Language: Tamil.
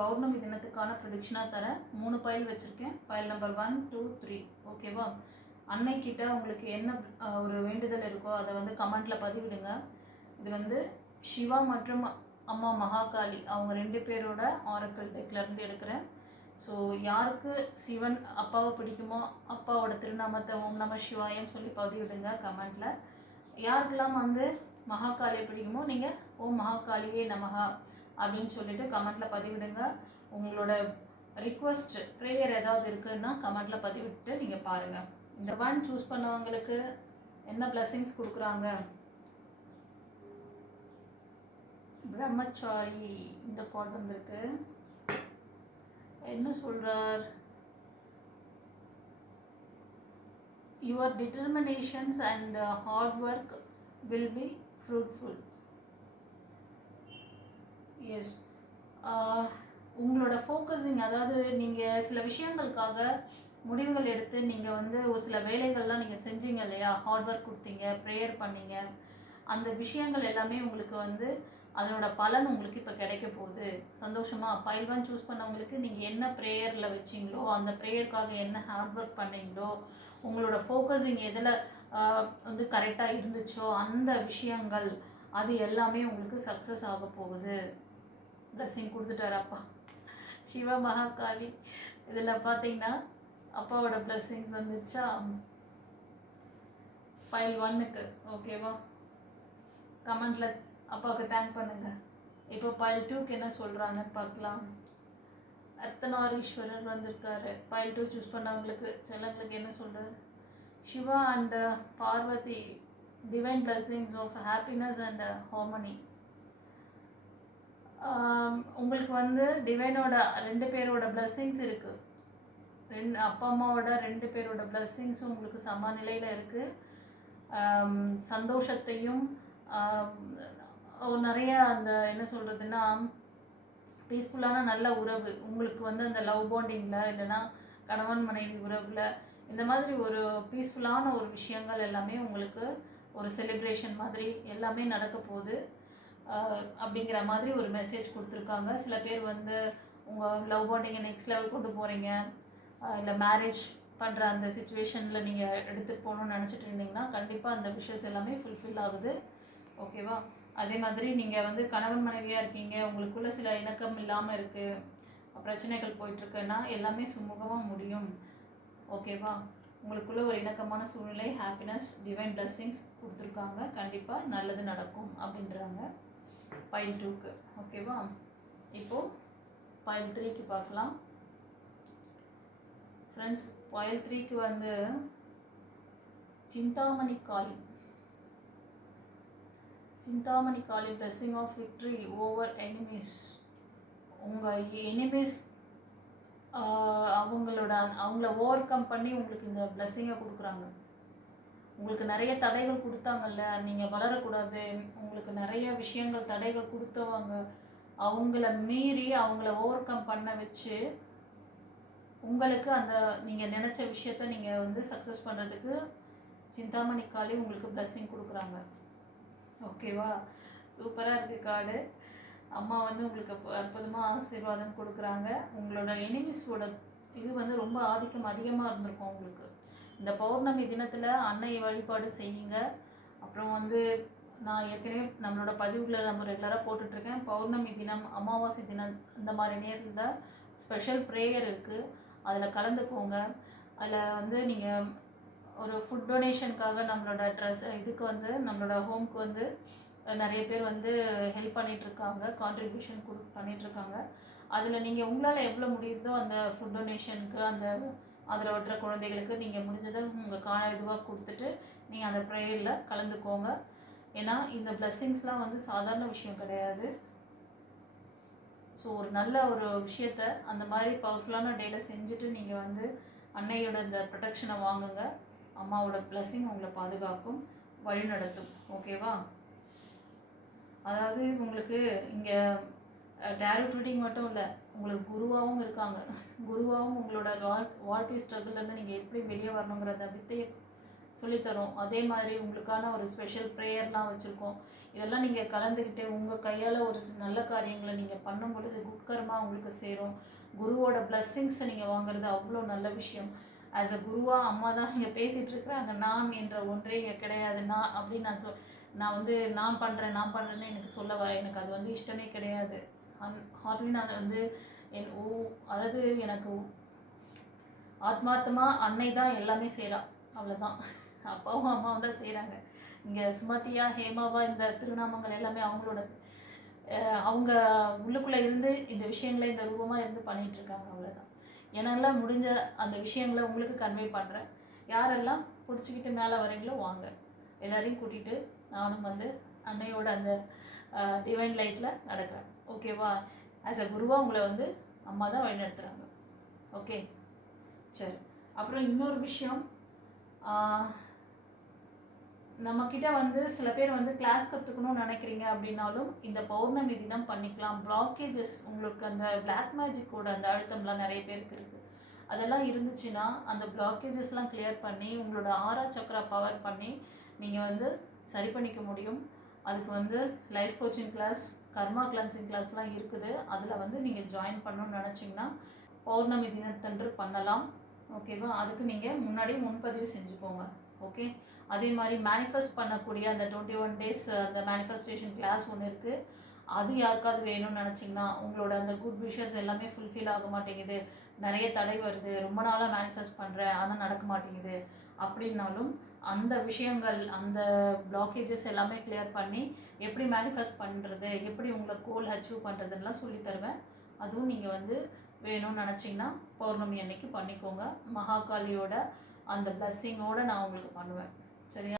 பௌர்ணமி தினத்துக்கான ப்ரெடிக்ஷனாக தரேன். 3 பைல் வச்சுருக்கேன். File number 1, 2, 3. ஓகேவா? அன்னைக்கிட்ட உங்களுக்கு என்ன ஒரு வேண்டுதல் இருக்கோ அதை வந்து கமெண்ட்டில் பதிவிடுங்க. இது வந்து சிவா மற்றும் அம்மா மகாகாளி அவங்க 2 பேரோட ஆரக்கிள் டெக்லேருந்து எடுக்கிறேன். ஸோ யாருக்கு சிவன் அப்பாவை பிடிக்குமோ அப்பாவோட திருநாமத்தை ஓம் நம சிவாயன்னு சொல்லி பதிவிடுங்க கமெண்ட்டில். யாருக்கெல்லாம் வந்து மகாகாளியை பிடிக்குமோ நீங்கள் ஓம் மகாகாளியே நமகா அப்படின்னு சொல்லிட்டு கமெண்ட்டில் பதிவிடுங்க. உங்களோட ரிக்வெஸ்ட் ப்ரேயர் ஏதாவது இருக்குன்னா கமெண்ட்டில் பதிவிட்டு நீங்கள் பாருங்கள். இந்த 1 சூஸ் பண்ணவங்களுக்கு என்ன பிளெஸிங்ஸ் கொடுக்குறாங்க. பிரம்மச்சாரி இந்த கார்டு வந்திருக்கு. என்ன சொல்கிறார்? Your determinations and hard work will be fruitful. Yes, உங்களோட ஃபோக்கஸிங், அதாவது நீங்கள் சில விஷயங்களுக்காக முடிவுகள் எடுத்து நீங்கள் வந்து ஒரு சில வேலைகள்லாம் நீங்கள் செஞ்சீங்க இல்லையா, ஹார்ட் ஒர்க் கொடுத்தீங்க, ப்ரேயர் பண்ணீங்க, அந்த விஷயங்கள் எல்லாமே உங்களுக்கு வந்து அதனோட பலன் உங்களுக்கு இப்போ கிடைக்க போகுது. சந்தோஷமாக பைல் 1 சூஸ் பண்ணவங்களுக்கு நீங்கள் என்ன ப்ரேயரில் வச்சிங்களோ, அந்த ப்ரேயருக்காக என்ன ஹார்ட் ஒர்க் பண்ணீங்களோ, உங்களோட ஃபோக்கஸிங் எதில் வந்து கரெக்டாக இருந்துச்சோ அந்த விஷயங்கள் அது எல்லாமே உங்களுக்கு சக்ஸஸ் ஆக போகுது. பிளெஸிங் கொடுத்துட்டார் அப்பா. சிவ மகாகாளி இதில் பார்த்தீங்கன்னா அப்பாவோட பிளெஸிங்ஸ் வந்துச்சா பைல் 1க்கு. ஓகேவா? கமெண்ட்டில் அப்பாவுக்கு தேங்க் பண்ணுங்கள். இப்போ பைல் 2க்கு என்ன சொல்கிறாங்கன்னு பார்க்கலாம். அர்த்தநாரீஸ்வரர் வந்திருக்காரு. பைல் 2 சூஸ் பண்ணவங்களுக்கு செல்லங்களுக்கு என்ன சொல்கிறார்? Shiva and Parvati divine blessings of happiness and harmony. உங்களுக்கு வந்து டிவைனோட 2 பேரோட பிளெஸிங்ஸ் இருக்குது. அப்பா அம்மாவோட 2 பேரோட பிளெஸிங்ஸும் உங்களுக்கு சமநிலையில் இருக்குது. சந்தோஷத்தையும் நிறைய அந்த என்ன சொல்கிறதுன்னா பீஸ்ஃபுல்லான நல்ல உறவு உங்களுக்கு வந்து அந்த லவ் பாண்டிங்கில் இல்லைன்னா கணவன் மனைவி உறவில் இந்த மாதிரி ஒரு பீஸ்ஃபுல்லான ஒரு விஷயங்கள் எல்லாமே உங்களுக்கு ஒரு செலிப்ரேஷன் மாதிரி எல்லாமே நடக்க போகுது அப்படிங்கிற மாதிரி ஒரு மெசேஜ் கொடுத்துருக்காங்க. சில பேர் வந்து உங்கள் லவ் பாண்டிங்கை நெக்ஸ்ட் லெவல் கொண்டு போகிறீங்க, இல்லை மேரேஜ் பண்ணுற அந்த சுச்சுவேஷனில் நீங்கள் எடுத்துகிட்டு போகணுன்னு நினச்சிட்டு இருந்தீங்கன்னா கண்டிப்பாக அந்த விஷஸ் எல்லாமே ஃபுல்ஃபில் ஆகுது. ஓகேவா? அதே மாதிரி நீங்கள் வந்து கணவன் மனைவியாக இருக்கீங்க, உங்களுக்குள்ளே சில இணக்கம் இல்லாமல் இருக்குது, பிரச்சனைகள் போயிட்டுருக்குன்னா எல்லாமே சுமூகமாக முடியும். ஓகேவா? உங்களுக்குள்ள ஒரு இணக்கமான சூழ்நிலை, ஹாப்பினஸ், டிவைன் பிளெஸிங்ஸ் கொடுத்துருக்காங்க. கண்டிப்பாக நல்லது நடக்கும் அப்படின்றாங்க பைல் 2க்கு. ஓகேவா? இப்போது பைல் 3க்கு பார்க்கலாம். ஃப்ரெண்ட்ஸ், பைல் 3க்கு வந்து Chintamani Kali. Chintamani Kali blessing of victory over enemies. உங்கள் எனிமீஸ் அவங்கள ஓவர் கம் பண்ணி உங்களுக்கு இந்த பிளெஸிங்கை கொடுக்குறாங்க. உங்களுக்கு நிறைய தடைகள் கொடுத்தாங்கல்ல, நீங்கள் வளரக்கூடாது, உங்களுக்கு நிறைய விஷயங்கள் தடைகள் கொடுத்தவங்க அவங்கள மீறி அவங்கள ஓவர் கம் பண்ண வச்சு உங்களுக்கு அந்த நீங்கள் நினச்ச விஷயத்த நீங்கள் வந்து சக்ஸஸ் பண்ணுறதுக்கு சிந்தாமணி காளி உங்களுக்கு பிளெஸிங் கொடுக்குறாங்க. ஓகேவா? சூப்பராக இருக்குது கார்டு. அம்மா வந்து உங்களுக்கு அற்புதமாக ஆசீர்வாதம் கொடுக்குறாங்க. உங்களோட எனிமிஸோட இது வந்து ரொம்ப ஆதிக்கம் அதிகமாக இருந்திருக்கும் உங்களுக்கு. இந்த பௌர்ணமி தினத்தில் அன்னை வழிபாடு செய்யுங்க. அப்புறம் வந்து நான் ஏற்கனவே நம்மளோட பதிவுகளை நம்ம ரெகுலராக போட்டுட்ருக்கேன். பௌர்ணமி தினம், அமாவாசை தினம் இந்த மாதிரி நேரத்தில் ஸ்பெஷல் ப்ரேயர் இருக்குது, அதில் கலந்துக்கோங்க. அதில் வந்து நீங்கள் ஒரு ஃபுட் டொனேஷனுக்காக நம்மளோட இதுக்கு வந்து நம்மளோட ஹோம்க்கு வந்து நிறைய பேர் வந்து ஹெல்ப் பண்ணிகிட்ருக்காங்க, கான்ட்ரிபியூஷன் பண்ணிகிட்ருக்காங்க. அதில் நீங்கள் உங்களால் எவ்வளோ முடியுதோ அந்த ஃபுட் டொனேஷனுக்கு, அந்த ஆதரவற்ற குழந்தைகளுக்கு நீங்கள் முடிஞ்சதை உங்கள் இதுவாக கொடுத்துட்டு நீங்கள் அந்த ப்ரேயரில் கலந்துக்கோங்க. ஏன்னா இந்த பிளெஸிங்ஸ்லாம் வந்து சாதாரண விஷயம் கிடையாது. ஸோ ஒரு நல்ல ஒரு விஷயத்த அந்த மாதிரி பவர்ஃபுல்லான டேயில் செஞ்சுட்டு நீங்கள் வந்து அன்னையோட இந்த ப்ரொடெக்ஷனை வாங்குங்க. அம்மாவோட பிளெஸிங் உங்களை பாதுகாக்கும், வழிநடத்தும். ஓகேவா? அதாவது உங்களுக்கு இங்கே டேரட் ரீடிங் மட்டும் இல்லை, உங்களுக்கு குருவாகவும் இருக்காங்க. குருவாகவும் உங்களோட வாழ்க்கை ஸ்ட்ரகிள்லேருந்து நீங்கள் எப்படி வெளியே வரணுங்கிற அந்த வித்தையை சொல்லித்தரோம். அதே மாதிரி உங்களுக்கான ஒரு ஸ்பெஷல் ப்ரேயர்லாம் வச்சுருக்கோம். இதெல்லாம் நீங்கள் கலந்துக்கிட்டு உங்கள் கையால் ஒரு நல்ல காரியங்களை நீங்கள் பண்ணும் பொழுது குட்கர்மா உங்களுக்கு சேரும். குருவோட பிளஸ்ஸிங்ஸை நீங்கள் வாங்குறது அவ்வளோ நல்ல விஷயம். ஆஸ் அ குருவாக அம்மா தான் இங்கே பேசிகிட்டு இருக்கிறாங்க. நான் என்ற ஒன்றே இங்கே கிடையாது. நான் அப்படின்னு நான் வந்து நான் பண்ணுறேன்னு எனக்கு சொல்ல வர எனக்கு அது வந்து இஷ்டமே கிடையாது. ஹார்ட்லி நான் வந்து அதாவது எனக்கு ஆத்மார்த்தமாக அன்னை தான் எல்லாமே செய்கிறா. அவ்வளோதான். அப்பாவும் அம்மாவும் தான் செய்கிறாங்க. இங்கே சுமதியா ஹேமாவா இந்த திருநாமங்கள் எல்லாமே அவங்களோட அவங்க உள்ளுக்குள்ளே இருந்து இந்த விஷயங்களை இந்த ரூபமாக இருந்து பண்ணிகிட்ருக்காங்க. அவ்வளோதான். என்னால் முடிஞ்ச அந்த விஷயங்களை உங்களுக்கு கன்வே பண்ணுறேன். யாரெல்லாம் பிடிச்சிக்கிட்டு மேலே வரீங்களோ வாங்க, எல்லோரையும் கூட்டிகிட்டு நானும் வந்து அன்னையோட அந்த டிவைன் லைட்டில் நடக்கிறேன். ஓகேவா? ஆஸ் அ குருவாக உங்களை வந்து அம்மா தான் வழிநடத்துகிறாங்க. ஓகே, சரி. அப்புறம் இன்னொரு விஷயம், நம்மக்கிட்ட வந்து சில பேர் வந்து கிளாஸ் கற்றுக்கணும்னு நினைக்கிறீங்க அப்படின்னாலும் இந்த பௌர்ணமி தினம் பண்ணிக்கலாம். பிளாக்கேஜஸ் உங்களுக்கு அந்த பிளாக் மேஜிக்கோட அந்த அழுத்தம்லாம் நிறைய பேருக்கு இருக்குது. அதெல்லாம் இருந்துச்சுன்னா அந்த பிளாக்கேஜஸ்லாம் கிளியர் பண்ணி உங்களோட ஆரா சக்கரா பவர் பண்ணி நீங்கள் வந்து சரி பண்ணிக்க முடியும். அதுக்கு வந்து லைஃப் கோச்சிங் கிளாஸ், கர்மா கிளன்சிங் கிளாஸ்லாம் இருக்குது. அதில் வந்து நீங்கள் ஜாயின் பண்ணணும்னு நினச்சிங்கன்னா பௌர்ணமி தினத்தன்று பண்ணலாம். ஓகேவா? அதுக்கு நீங்கள் முன்னாடி முன்பதிவு செஞ்சுக்கோங்க. ஓகே. அதே மாதிரி மேனிஃபெஸ்ட் பண்ணக்கூடிய அந்த 21 டேஸ் அந்த மேனிஃபெஸ்டேஷன் கிளாஸ் ஒன்று இருக்குது. அது யாருக்காவது வேணும்னு நினச்சிங்கன்னா, உங்களோட அந்த குட் விஷஸ் எல்லாமே ஃபுல்ஃபில் ஆக மாட்டேங்குது, நிறைய தடை வருது, ரொம்ப நாளாக மேனிஃபெஸ்ட் பண்ணுறேன் ஆனால் நடக்க மாட்டேங்குது அப்படின்னாலும் அந்த விஷயங்கள் அந்த பிளாக்கேஜஸ் எல்லாமே கிளியர் பண்ணி எப்படி மேனிஃபெஸ்ட் பண்ணுறது, எப்படி உங்களை கோல் அச்சீவ் பண்ணுறதுலாம் சொல்லி தருவேன். அதுவும் நீங்கள் வந்து வேணும்னு நினச்சிங்கன்னா பௌர்ணமி அன்னைக்கு பண்ணிக்கோங்க. மகாகாளியோட அந்த பிளஸ்ஸிங்கோடு நான் உங்களுக்கு பண்ணுவேன். சரியா?